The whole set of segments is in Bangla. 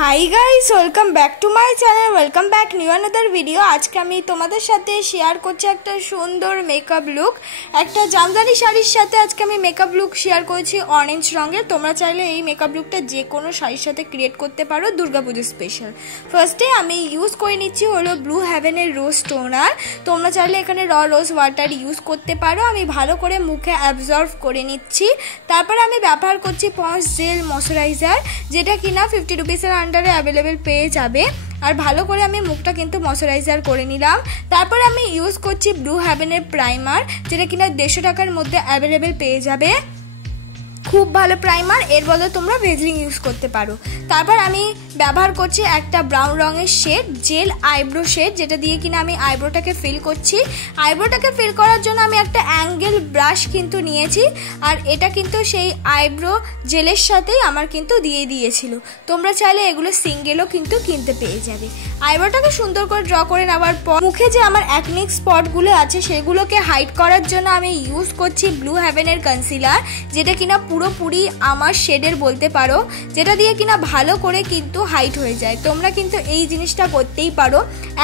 Hi guys, welcome back to my channel, welcome back new another video. আজকে আমি তোমাদের সাথে শেয়ার করছি একটা সুন্দর মেকআপ লুক। একটা জামদানি শাড়ির সাথে আজকে আমি মেকআপ লুক শেয়ার করেছি অরেঞ্জ রঙের। তোমরা চাইলে এই মেকআপ লুকটা যে কোনো শাড়ির সাথে ক্রিয়েট করতে পারো দুর্গা পুজো স্পেশাল। ফার্স্টে আমি ইউজ করে নিচ্ছি হলো ব্লু হেভেনের রোজ টোনার। তোমরা চাইলে এখানে রোজ ওয়াটার ইউজ করতে পারো। আমি ভালো করে মুখে অ্যাবজর্ভ করে নিচ্ছি। তারপরে আমি ব্যবহার করছি পন্স জেল ময়শ্চারাইজার, যেটা কিনা 50 রুপিসের আন্ডারে অ্যাভেলেবেল পেয়ে যাবে। আর ভালো করে আমি মুখটা কিন্তু ময়শ্চারাইজার করে নিলাম। তারপর আমি ইউজ করছি ব্লু হেভেনের প্রাইমার, যেটা কিনা 150 টাকার মধ্যে অ্যাভেলেবেল পেয়ে যাবে। খুব ভালো প্রাইমার, এর বদলে তোমরা ভেজলিং ইউজ করতে পারো। তারপর আমি ব্যবহার করছি একটা ব্রাউন রঙের শেড, জেল আইব্রো শেড, যেটা দিয়ে কিনা আমি আইব্রোটাকে ফিল করছি। আইব্রোটাকে ফিল করার জন্য আমি একটা অ্যাঙ্গেল ব্রাশ কিন্তু নিয়েছি, আর এটা কিন্তু সেই আইব্রো জেলের সাথেই আমার কিন্তু দিয়ে দিয়েছিল। তোমরা চাইলে এগুলো সিঙ্গেলও কিন্তু কিনতে পেয়ে যাবে। আইব্রোটাকে সুন্দর করে ড্র করে নেওয়ার পর মুখে যে আমার অ্যাকনিক স্পটগুলো আছে সেগুলোকে হাইড করার জন্য আমি ইউজ করছি ব্লু হেভেনের কনসিলার, যেটা কিনা পুরোপুরি আমার শেডের বলতে পারো, যেটা দিয়ে কিনা ভালো করে কিন্তু হাইড হয়ে যায়। তোমরা কিন্তু এই জিনিসটা করতেই পারো,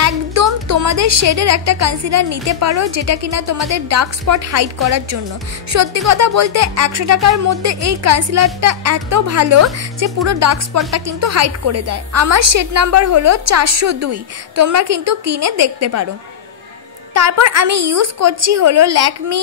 একদম তোমাদের শেডের একটা কনসিলার নিতে পারো, যেটা কিনা তোমাদের ডার্ক স্পট হাইড করার জন্য। সত্যি কথা বলতে 100 টাকার মধ্যে এই কনসিলারটা এত ভালো যে পুরো ডার্ক স্পটটা কিন্তু হাইড করে দেয়। আমার শেড নাম্বার হলো 402, তোমরা কিন্তু কিনে দেখতে পারো। তারপর আমি ইউজ করছি হলো ল্যাকমি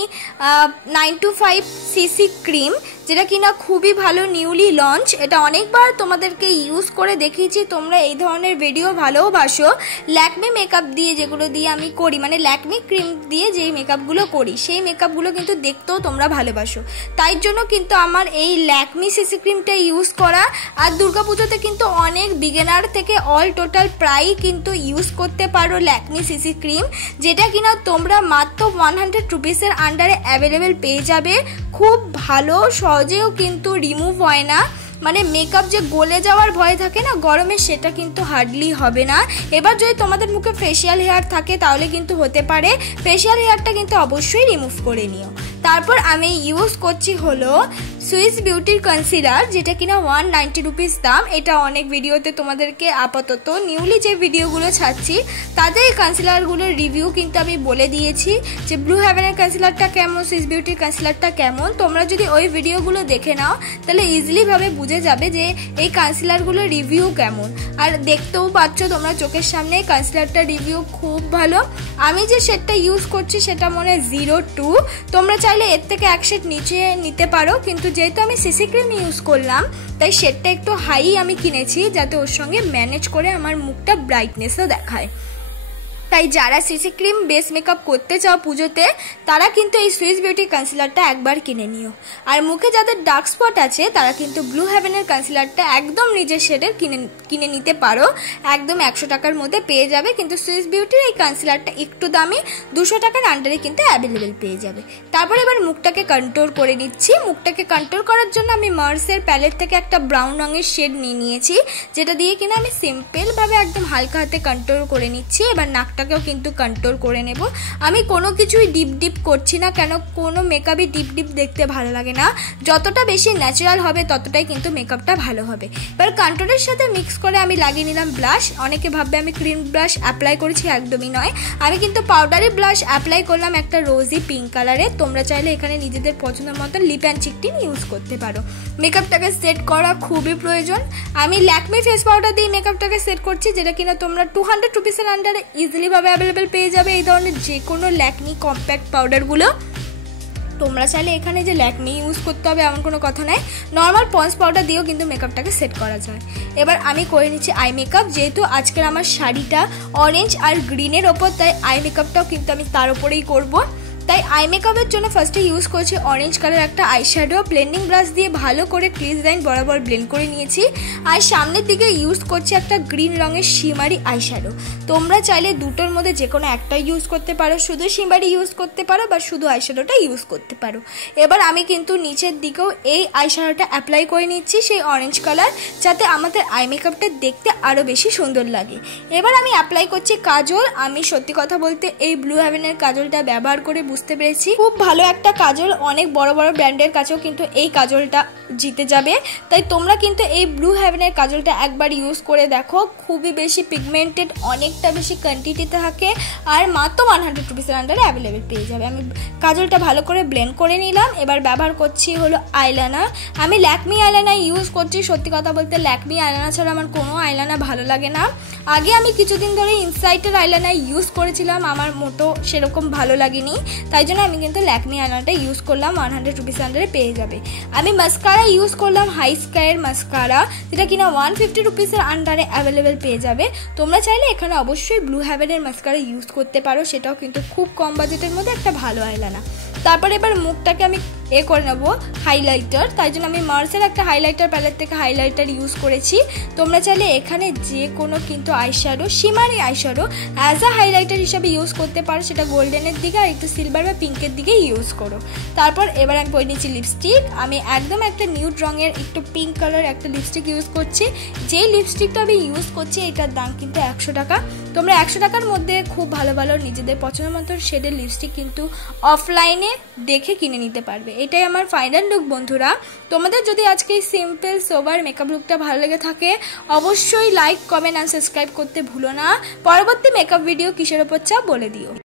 925 সিসি ক্রিম, যেটা কিনা খুবই ভালো, নিউলি লঞ্চ। এটা অনেকবার তোমাদেরকে ইউজ করে দেখিয়েছি। তোমরা এই ধরনের ভিডিও ভালোবাসো। ল্যাকমি মেকআপ দিয়ে যেগুলো দিয়ে আমি করি, মানে ল্যাকমি ক্রিম দিয়ে যেই মেকআপগুলো করি সেই মেকআপগুলো কিন্তু দেখতেও তোমরা ভালোবাসো। তাই জন্য কিন্তু আমার এই ল্যাকমি সিসি ক্রিমটা ইউজ করা। আর দুর্গাপুজোতে কিন্তু অনেক বিগিনার থেকে অল টোটাল প্রায় কিন্তু ইউজ করতে পারো ল্যাকমি সিসি ক্রিম, যেটা কিনা তোমরা মাত্র 100 রুপিসের আন্ডারে অ্যাভেলেবেল পেয়ে যাবে। খুব ভালো, সহজেও কিন্তু রিমুভ হয় না। মানে মেকআপ যে গলে যাওয়ার ভয় থাকে না গরমে, সেটা কিন্তু হার্ডলি হবে না। এবার যদি তোমাদের মুখে ফেশিয়াল হেয়ার থাকে তাহলে কিন্তু হতে পারে, ফেশিয়াল হেয়ারটা কিন্তু অবশ্যই রিমুভ করে নিও। তারপর আমি ইউজ করছি হলো সুইস বিউটির কনসিলার, যেটা কিনা 190 রুপিস দাম। এটা অনেক ভিডিওতে তোমাদেরকে আপাতত নিউলি যে ভিডিওগুলো ছাড়ছি তাতে এই কনসিলারগুলোর রিভিউ কিন্তু আমি বলে দিয়েছি, যে ব্লু হেভেনের কনসিলারটা কেমন, সুইস বিউটির কনসিলারটা কেমন। তোমরা যদি ওই ভিডিওগুলো দেখে নাও তাহলে ইজিলিভাবে বুঝে যাবে যে এই কনসিলারগুলোর রিভিউ কেমন। আর দেখতেও পাচ্ছ তোমরা চোখের সামনে কনসিলারটা রিভিউ খুব ভালো। আমি যে শেডটা ইউজ করছি সেটা মনে 02, তোমরা চাইলে এর থেকে এক শেড নিচে নিতে পারো, কিন্তু যেহেতু আমি সিসি ক্রিম ইউজ করলাম তাই শেডটা একটু হাই আমি কিনেছি, যাতে ওর সঙ্গে ম্যানেজ করে আমার মুখটা ব্রাইটনেসও দেখায়। তাই যারা সিসি ক্রিম বেস মেকআপ করতে চাও পুজোতে, তারা কিন্তু এই সুইস বিউটি কনসিলারটা একবার কিনে নিও। আর মুখে যাদের ডার্ক স্পট আছে তারা কিন্তু ব্লু হেভেনের কনসিলারটা একদম নিজের শেডের কিনে নিতে পারো। একদম 100 টাকার মধ্যে পেয়ে যাবে, কিন্তু সুইস বিউটির এই কনসিলারটা একটু দামি, 200 টাকার আন্ডারে কিন্তু অ্যাভেলেবেল পেয়ে যাবে। তারপর এবার মুখটাকে কন্ট্রোল করে নিচ্ছি। মুখটাকে কন্ট্রোল করার জন্য আমি মার্সের প্যালেট থেকে একটা ব্রাউন রঙের শেড নিয়েছি, যেটা দিয়ে কিনা আমি সিম্পলভাবে একদম হালকা হাতে কন্ট্রোল করে নিচ্ছি। এবার নাকটাকেও কিন্তু কন্ট্রোল করে নেব। আমি কোনো কিছুই ডিপ করছি না, কেন কোনো মেকআপই ডিপ দেখতে ভালো লাগে না। যতটা বেশি ন্যাচারাল হবে ততটাই কিন্তু মেকআপটা ভালো হবে। এবার কন্ট্রোলের সাথে মিক্স করে আমি লাগিয়ে নিলাম ব্লাশ। অনেকে ভাববে আমি ক্রিম ব্লাশ অ্যাপ্লাই করেছি, একদমই নয়। আমি কিন্তু পাউডারি ব্লাশ অ্যাপ্লাই করলাম একটা রোজি পিঙ্ক কালারে। তোমরা চাইলে এখানে নিজেদের পছন্দের মতো lip and cheek tint use করতে পারো। মেকআপটাকে সেট করা খুবই প্রয়োজন। আমি ল্যাকমি ফেস পাউডার দিয়ে মেকআপটাকে সেট করছি, যেটা কিনা তোমরা 200 রুপিসের আন্ডারে ইজিলি অ্যাভেলেবেল পেয়ে যাবে। এই ধরনের যে কোনো ল্যাকমি কম্প্যাক্ট পাউডারগুলো তোমরা চাইলে এখানে যে ল্যাকমি ইউজ করতে হবে এমন কোনো কথা নাই, নর্মাল পন্স পাউডার দিয়েও কিন্তু মেকআপটাকে সেট করা যায়। এবার আমি করে নিচ্ছি আই মেকআপ। যেহেতু আজকের আমার শাড়িটা অরেঞ্জ আর গ্রিনের ওপর, তাই আই মেকআপটাও কিন্তু আমি তার উপরেই করবো। তাই আই মেকআপের জন্য ফার্স্টে ইউজ করছি অরেঞ্জ কালার একটা আইশ্যাডো। ব্লেন্ডিং ব্রাশ দিয়ে ভালো করে ক্রিজ লাইন বরাবর ব্লেন্ড করে নিয়েছি। আর সামনের দিকে ইউজ করছি একটা গ্রিন রঙের শিমারি আইশ্যাডো। তোমরা চাইলে দুটোর মধ্যে যে কোনো একটা ইউজ করতে পারো, শুধু শিমারি ইউজ করতে পারো বা শুধু আইশ্যাডোটা ইউজ করতে পারো। এবার আমি কিন্তু নিচের দিকেও এই আইশ্যাডোটা অ্যাপ্লাই করে নিচ্ছি, সেই অরেঞ্জ কালার, যাতে আমাদের আই মেকআপটা দেখতে আরও বেশি সুন্দর লাগে। এবার আমি অ্যাপ্লাই করছি কাজল। আমি সত্যি কথা বলতে এই ব্লু হেভেনের কাজলটা ব্যবহার করে বুঝতে পেরেছি। খুব ভালো একটা কাজল, অনেক বড় বড় ব্র্যান্ডের কাছেও কিন্তু এই কাজলটা জিতে যাবে। তাই তোমরা কিন্তু এই ব্লু হেভেনের কাজলটা একবার ইউজ করে দেখো। খুবই বেশি পিগমেন্টেড, অনেকটা বেশি কোয়ান্টিটিতে থাকে আর মাত্র 100 রুপিসের আন্ডারে অ্যাভেলেবেল পেয়ে যাবে। আমি কাজলটা ভালো করে ব্লেন্ড করে নিলাম। এবার ব্যবহার করছি হলো আইলাইনার। আমি ল্যাকমি আইলাইনার ইউজ করছি। সত্যি কথা বলতে ল্যাকমি আইলাইনার ছাড়া আমার কোনো আইলাইনার ভালো লাগে না। আগে আমি কিছুদিন ধরে ইনসাইটের আইলাইনার ইউজ করেছিলাম, আমার মোটো সেরকম ভালো লাগেনি, তাই জন্য আমি কিন্তু ল্যাকমি আইলাইনারটা ইউজ করলাম। 100 রুপিসের আন্ডারে পেয়ে যাবে। আমি মাস্কারা ইউজ করলাম, হাই স্কাইয়ের মাস্কারা, যেটা কিনা 150 রুপিসের আন্ডারে অ্যাভেলেবেল পেয়ে যাবে। তোমরা চাইলে এখানে অবশ্যই ব্লু হেভেনের মাস্কারা ইউজ করতে পারো, সেটাও কিন্তু খুব কম বাজেটের মধ্যে একটা ভালো আইলাইনার। তারপরে এবার মুখটাকে আমি করে নেবো হাইলাইটার, তাই জন্য আমি মার্সের একটা হাইলাইটার প্যালেট থেকে হাইলাইটার ইউজ করেছি। তোমরা চাইলে এখানে যে কোনো কিন্তু eyeshadow, শিমারি eyeshadow as a highlighter হিসাবে ইউজ করতে পারো, সেটা গোল্ডেনের দিকে আর একটু সিলভার বা পিঙ্কের দিকে ইউজ করো। তারপর এবার আমি পরে নিচ্ছি লিপস্টিক। আমি একদম একটা নিউড রঙের একটু পিঙ্ক কালার একটা লিপস্টিক ইউজ করছি। যেই লিপস্টিকটা আমি ইউজ করছি এটার দাম কিন্তু 100 টাকা। তোমরা 100 টাকার মধ্যে খুব ভালো ভালো নিজেদের পছন্দ মতো শেডের লিপস্টিক কিন্তু অফলাইনে দেখে কিনে নিতে পারবে। এটাই আমার ফাইনাল লুক বন্ধুরা। তোমাদের যদি আজকে এই সিম্পল সোবার মেকআপ লুকটা ভালো লেগে থাকে অবশ্যই লাইক, কমেন্ট আর সাবস্ক্রাইব করতে ভুলো না। পরবর্তী মেকআপ ভিডিও কিসের উপর চাও বলে দিও।